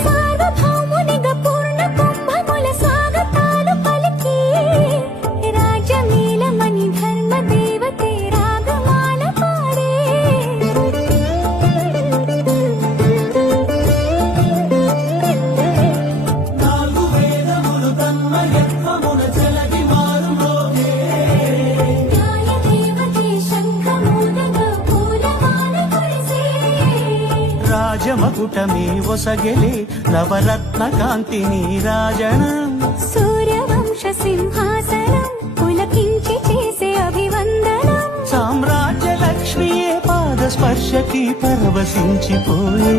సార్వభౌమునిగా పూర్ణ కుంభముల స్వాగతాలు పలికి రాజమేళమని ధర్మ దేవతే రాగమాల పాడే నాలుగు వేదములు తన్మయత్వమున చెలగి మారుమోగే న్యాయదేవతే శంఖమూదగా పూలమాల కురిసే రాజమకుటమే ఒసగెలే నవరత్న కాంతిని రాజనం సూర్యవంశ సింహాసనం పులకించి చేసే అభివందనం సామ్రాజ్య లక్ష్మియే పాద స్పర్శకి పరవశించిపోయే